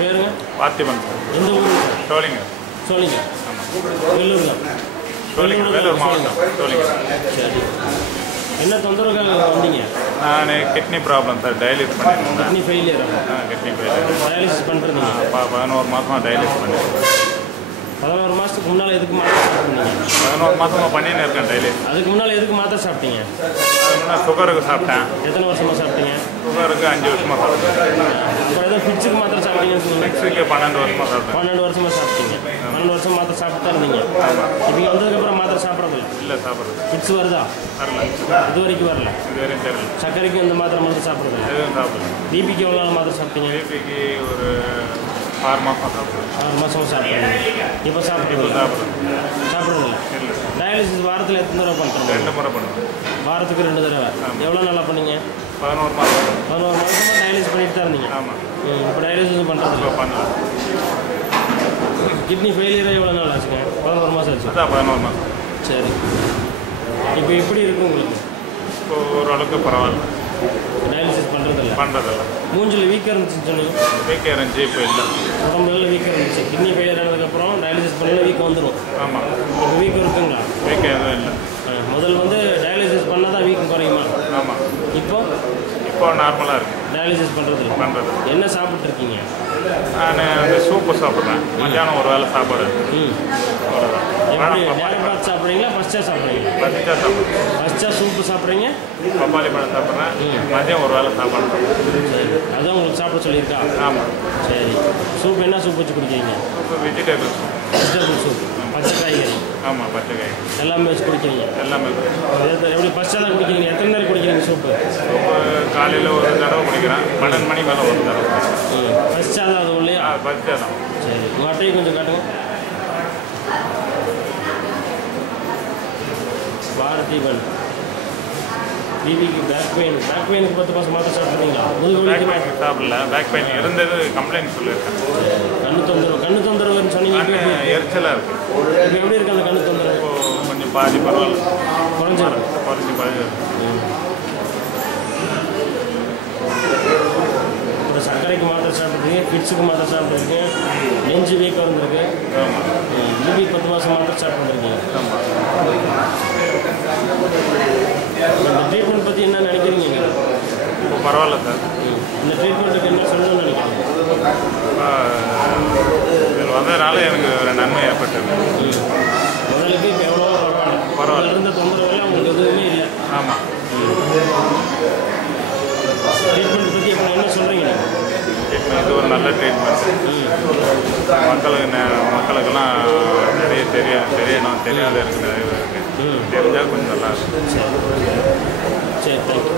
பேருங்க? பார்த்திபன் சார். எந்த ஊர்? சோழிங்க. சோழிங்க. வெள்ளூர் தான். சோழிங்க, வேலூர் மாவட்டம். சோழிங்க. சரி. என்ன தொந்தரவுக்காக வந்தீங்க? நான் கிட்னி ப்ராப்ளம் சார், டயாலிசிஸ் பண்ணியிருந்தேன். Kidney failure. Kidney failure. Dialysis பண்ணுறீங்க? 11 மாதமாக டயாலிசிஸ் பண்ணியிருக்கேன். 11 மாதத்துக்கு முன்னால் எதுக்கு மாத்திரை சாப்பிட்டீங்க? 11 மாதமாக பண்ணின்னு இருக்கேன் டயாலிசிஸ். அதுக்கு முன்னால் எதுக்கு மாத்திரை சாப்பிட்டீங்க? சுகருக்கு சாப்பிட்டேன். எத்தனை வருஷமாக சாப்பிட்டீங்க? சுகருக்கு 5 வருஷமாக சாப்பிட்டேன். அப்புறம் ஏதோ ஃபிட்ஸுக்கு மாத்திரை சாப்பிட்டீங்கன்னு சொன்னீங்க. ஃபிட்ஸுக்கு 12 வருஷமாக சாப்பிட்டேன். 12 வருஷமாக சாப்பிட்டீங்க. 12 வருஷம் மாத்திரை சாப்பிட்டு தான் இருந்தீங்க. இப்போ வந்ததுக்கப்புறம் மாத்திரை சாப்பிட்றது இல்லை, சாப்பிட்றது ஃபிட்ஸ் வருதா? வரல. இது வரைக்கும் வரல. இது வரையும் தெரியல. சர்க்கரைக்கு இந்த மாத்திரை மட்டும் சாப்பிட்றது? எதுவும் சாப்பிடல. பிபிக்கு எவ்வளோ நாள் மாத்திரை சாப்பிட்டீங்க? பிபிக்கு ஒரு 6 மாதம் சாப்பிட்றேன். 6 மாதமாக சாப்பிட்றீங்க. இப்போ சாப்பிட்றீங்க? சாப்பிட்றதில்ல. இல்லை. டயாலிசிஸ் வாரத்தில் எத்தனை தடவை பண்ணுறீங்க? 2 முறை பண்ணுவேன். வாரத்துக்கு 2 தடவை. எவ்வளோ நாளாக பண்ணீங்க? 11 மாதம். 11 மாதமாக டயாலிசிஸ் பண்ணிட்டு தான் இருந்தீங்க. ஆமாம். இப்போ டயாலிசிஸ் பண்ணுறதில்ல. இப்போ பண்ணல. கிட்னி ஃபெயிலியராக எவ்வளோ நாள் ஆச்சுங்க? 11 மாதம் ஆச்சு. அதான் 11 மாதம். சரி. இப்போ எப்படி இருக்கு உங்களுக்கு? இப்போ ஓரளவுக்கு பரவாயில்ல. டயாலிசிஸ் பண்ணுறதில்ல. பண்ணுறதில்ல. மூஞ்சில் வீக்காக இருந்துச்சுன்னு சொன்னீங்க. வீக்காக இருந்துச்சு, இப்போ இல்லை. உடம்புல வீக்காக இருந்துச்சு. கிட்னி ஃபெயிலியர் ஆனதுக்கப்புறம் டயாலிசிஸ் பண்ணல வீக் வந்துடும். ஆமாம். இப்போ வீக்கம் இருக்குங்களா? வீக்காக எதுவும் இல்லை. முதல் வந்து டயாலிசிஸ் பண்ணால் தான் வீக்கம் குறையுமா? ஆமாம். இப்போ நார்மலாக இருக்குது. டயாலிசிஸ் பண்ணுறதில்ல. பண்ணுறது. என்ன சாப்பிட்ருக்கீங்க? நான் அந்த சூப்பு சாப்பிட்றேன். மத்தியானம் ஒரு வேளை சாப்பாடு. அவ்வளோதான். எப்படி நேரம் பார்த்து சாப்பிட்றீங்களா? ஃபஸ்ட்டாக சாப்பிட்றீங்க? பசிச்சா சாப்பிட்றேன். ஃபஸ்ட்டாக சூப்பு சாப்பிட்றீங்க? பப்பாளி பழம் சாப்பிட்றேன். மதியம் ஒரு வேளை சாப்பாடு. சரி. அதான் உங்களுக்கு சாப்பிட சொல்லியிருக்கா? ஆமாம். சரி. சூப் என்ன சூப் வச்சு குடிக்கிறீங்க? Soup vegetable soup. Vegetable soup. பச்சை காய்கறி. ஆமாம், பச்சை காய் எல்லாமே வச்சு குடிக்கிறீங்க? எல்லாமே. எப்படி ஃபஸ்ட்டாக தான் குடிக்கிறீங்க? எத்தனை நேரம் குடிக்கிறீங்க சூப்பு? சூப்பு காலையில் ஒரு தடவை குடிக்கிறேன். 12 மணி மேலே ஒரு தடவை. ஃபஸ்ட்டாக தான் அது இல்லையா? பசிச்சா தான். சரி. உங்கள் அட்டையை கொஞ்சம் காட்டுங்க. பார்த்திபன். பிபிக்கு பேக் பெயினுக்கு 10 மாதம் மாத்திரை சாப்பிட்றீங்களா? பேக் பெயின் சாப்பிடல. பேக் பெயின் இருந்தது, கம்ப்ளைண்ட் சொல்லியிருக்கேன். கண்ணு தொந்தரவுன்னு சொன்னீங்க. எரிச்சலாக இருக்குது. இப்போ எப்படி இருக்குது அந்த கண்ணு தொந்தரவு? இப்போது கொஞ்சம் பாதி பரவாயில்ல. குறைஞ்சி இப்போ சர்க்கரைக்கு மாத்திரை சாப்பிட்றீங்க, ஃபிட்ஸுக்கு மாத்திரை சாப்பிட்றீங்க, நெஞ்சு வீக்கம் வந்துருக்கு. ஆமாம். பிபி 10 மாதம் மாத்திரை சாப்பிட்ருக்கீங்க. ஆமாம். இந்த ட்ரீட்மெண்ட் பற்றி என்ன நினைக்கிறீங்க? இப்போ பரவாயில்ல சார். இந்த ட்ரீட்மெண்ட்டுக்கு என்ன சொல்லணும்னு நினைக்கிறீங்க? இதில் வந்ததுனால எனக்கு ஒரு நன்மை ஏற்பட்டது. முதலுக்கு இப்போ எவ்வளோ பரவாயில்ல. இருந்த தொந்தரவுலாம் உங்களுக்கு எதுவுமே இல்லை. ஆமாம். ட்ரீட்மெண்ட் பற்றி இப்போ என்ன சொல்கிறீங்க? இது ஒரு நல்ல ட்ரீட்மெண்ட். மக்களுக்கெல்லாம் நிறைய தெரியணும், தெரியாத இருக்குது. நிறைய இருக்குது. தெரிஞ்சால் கொஞ்சம் நல்லா இருக்கும். சரி, தேங்க்யூ.